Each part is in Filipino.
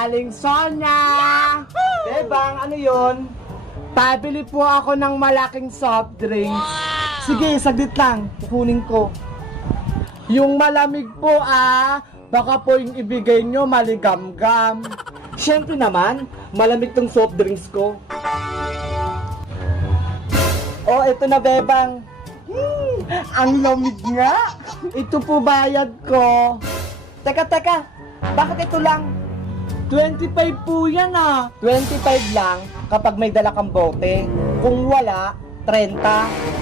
Aling Sonia! Bebang, ano yun? Pabili po ako ng malaking soft drinks. Sige, saglit lang. Kukunin ko. Yung malamig po baka po yung ibigay nyo maligam-gam. Siyempre naman, malamig tong soft drinks ko. Oh, ito na, Bebang. Ang lamig nga. Ito po bayad ko. Teka, bakit ito lang? 25 po yan 25 lang kapag may dala kang bote. Kung wala, 30.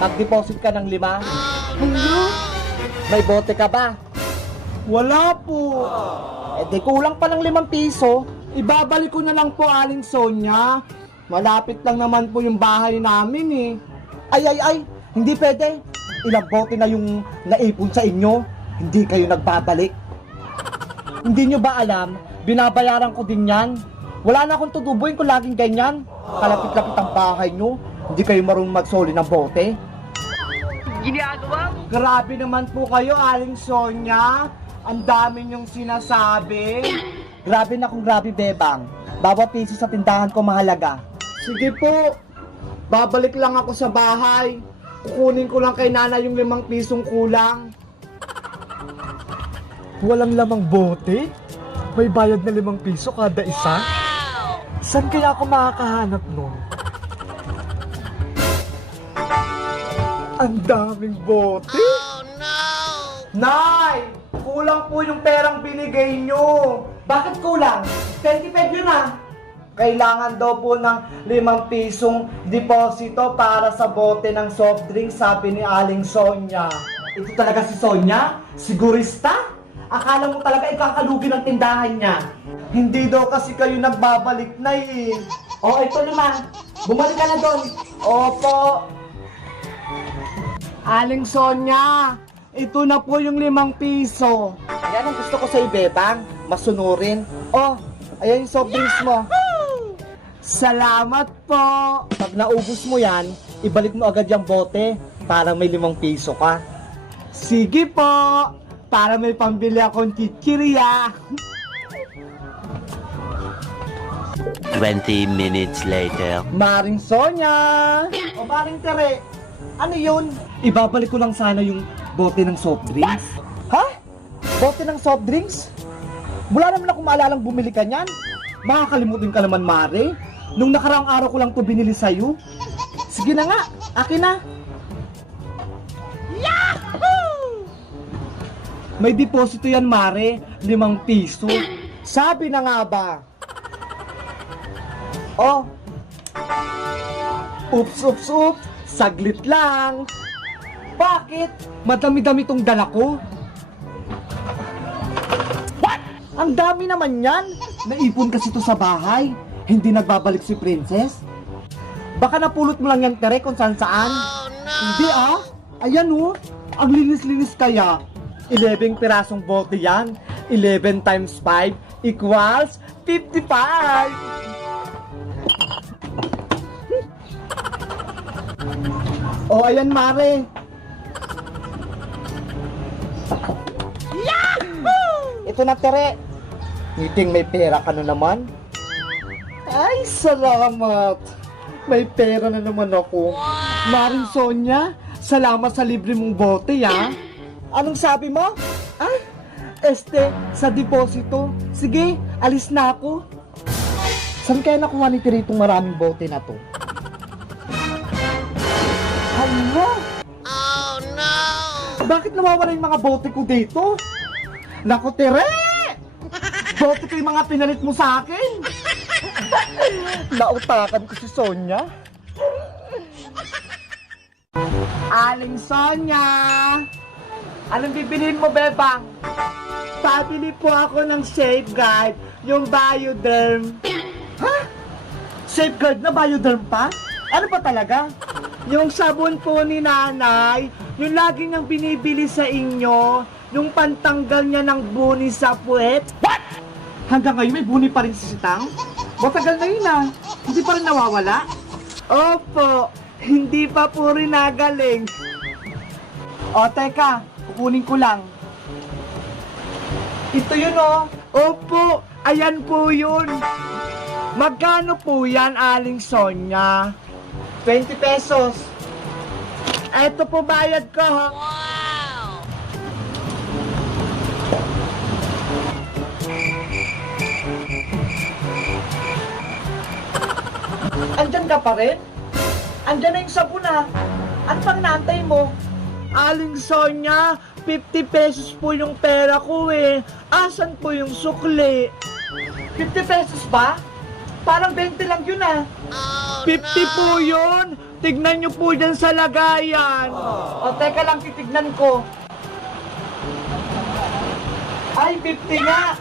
Mag-deposit ka ng 5. Ano? May bote ka ba? Wala po. Eh di kulang pa ng 5 piso. Ibabalik ko na lang po, Aling Sonia. Malapit lang naman po yung bahay namin Ay, hindi pwede. Ilang bote na yung naipon sa inyo. Hindi kayo nagbabalik. Hindi nyo ba alam, binabayaran ko din yan. Wala na akong tutubuin kung laging ganyan. Kalapit-lapit ang bahay nyo. Hindi kayo marunong magsoli ng bote. Ginagawa? Grabe naman po kayo, Aling Sonia. Ang dami nyong sinasabi. Grabe na kung grabe, Bebang. Bawat piso sa tindahan ko mahalaga. Sige po. Babalik lang ako sa bahay. Kukunin ko lang kay Nana yung 5 pisong kulang. Walang lamang bote? May bayad na 5 piso kada isa? Saan kaya ako makakahanap nun? Ang daming bote? Oh no! Nay! Kulang po yung perang binigay nyo. Bakit kulang? 25 yun Kailangan daw po ng 5 pisong deposito para sa bote ng soft drink, sabi ni Aling Sonia. Ito talaga si Sonia? Sigurista? Akala mo talaga ikakalugi ng tindahan niya. Hindi daw kasi kayo nagbabalik na Oh, ito naman. Bumalik ka na doon. Opo. Aling Sonia, ito na po yung 5 piso. Yan ang gusto ko sa Bebang. Masunurin. Oh, ayan yung soft drinks mo. Salamat po. Pag naubos mo yan, ibalik mo agad yung bote para may 5 piso ka. Sige po. Para may pambili akong chichirya. 20 minutes later. Maring Sonia! O Maring Tere, ano yun? Ibabalik ko lang sana yung bote ng soft drinks. Ha? Bote ng soft drinks? Wala naman akong maalalang bumili ka niyan. Makakalimutin ka naman, Mare. Nung nakaraang araw ko lang to binili sa'yo. Sige na nga, akin na. May deposito yan, Mare. 5 piso. Sabi na nga ba? Oh. Oops. Saglit lang. Bakit? Madami-dami tong dala ko. What? Ang dami naman yan. Naipon kasi to sa bahay. Hindi nagbabalik si Princess. Baka napulot mo lang yan, Tere, kung saan-saan. Oh no! Hindi Ayan ang linis-linis kaya. 11 pirasong bote yan. 11 times 5 equals 55. Oh, ayan, Mare. Yahoo! Ito na, Tere. Ngiting may pera ka na naman. Ay, salamat. May pera na naman ako. Maring Sonia, salamat sa libre mong bote, Anong sabi mo? Sa deposito. Sige, alis na ako. Saan kaya nakuha ni Tere itong maraming bote na to? Hala! Oh no! Bakit nawawala yung mga bote ko dito? Naku, Tere! Bote ko yung mga pinalit mo sa akin. Nautakan ko si Sonia. Aling Sonia! Anong bibiliin mo, Bebang? Pabili po ako ng Safeguard, yung Bioderm. Ha? Safeguard na Bioderm pa? Ano pa talaga? Yung sabon po ni Nanay, yung lagi niyang binibili sa inyo, yung pantanggal niya ng buni sa puwet. What? Hanggang ngayon may buni pa rin si Sitang? Matagal na yun Hindi pa rin nawawala? Opo, hindi pa po rin nagaling. O, teka. Kukunin ko lang. Ito yun Opo, Ayan po yun. Magkano po yan, Aling Sonia? 20 pesos. Eto po bayad ko, ha? Wow! Andyan ka pa rin? Andyan na yung sabon, ha? Ano pang naantay mo? Aling Sonia, 50 pesos po yung pera ko eh. Asan po yung sukli? 50 pesos ba? Parang 20 lang yun ah. Oh 50 po yun. Tignan nyo po dyan sa lagayan. O teka lang, titignan ko. Ay, 50 nga.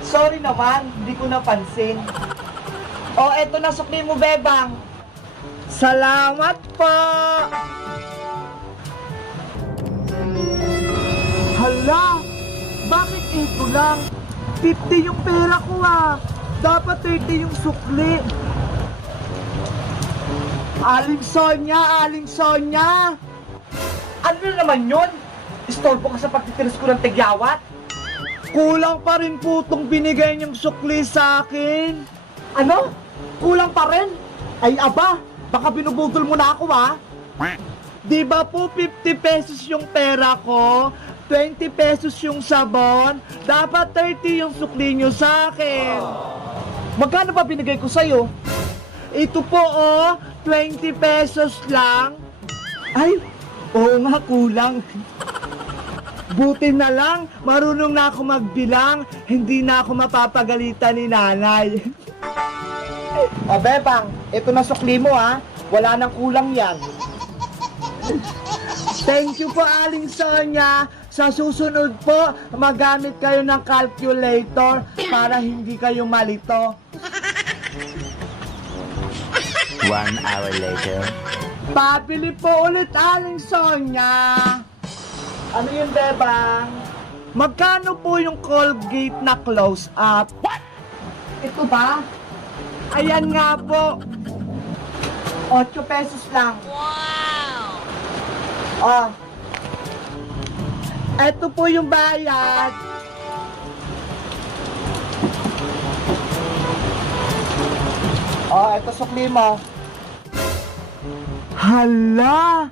Sorry naman, hindi ko napansin. O, eto na sukli mo, Bebang. Salamat po. Hala, bakit ito lang? 50 yung pera ko ah. Dapat 30 yung sukli. Aling Sonia, Aling Sonia. Ano na naman yun? Istorbo ka sa pagtitiris ko ng tigyawat? Kulang pa rin po itong binigay niyong sukli sa akin. Ano? Kulang pa rin? Ay aba, baka binubudol mo na ako ah. Di ba po 50 pesos yung pera ko? 20 pesos yung sabon? Dapat 30 yung sukli nyo sa akin. Magkano ba binigay ko sa'yo? Ito po oh, 20 pesos lang. Ay, oo nga, kulang. Buti na lang, marunong na ako magbilang. Hindi na ako mapapagalitan ni nanay. O Bebang, ito na sukli mo ha. Wala nang kulang yan. Thank you po, Aling Sonia. Sa susunod po, magamit kayo ng calculator para hindi kayo malito. 1 hour later. Pabili po ulit, Aling Sonia. Ano yun, Bebang? Magkano po yung Colgate na close-up? What? Ito ba? Ayan nga po. 8 pesos lang. Wow! Oh. Ito po yung bayad. Oh, ito sukli mo. Hala!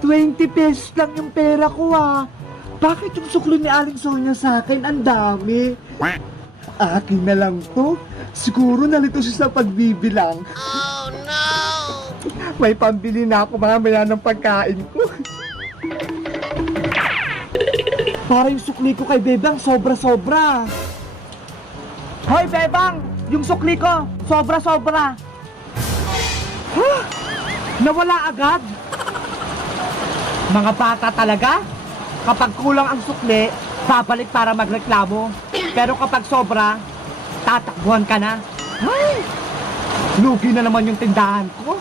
20 pesos lang yung pera ko ah. Bakit yung sukli ni Aling Sonia sa akin ang dami? Akin na lang to. Siguro nalito siya sa pagbibilang. Oh no! May pambili na ako mamaya ng pagkain ko. Para yung sukli ko kay Bebang sobra-sobra. Hoy Bebang! Yung sukli ko, sobra-sobra. Huh? Nawala agad? Mga bata talaga? Kapag kulang ang sukli, babalik para magreklamo. Pero kapag sobra, tatakbuhan ka na. Ay! Lugi na naman yung tindahan ko.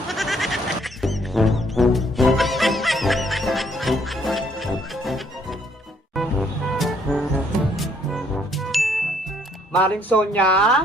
Maring Sonia?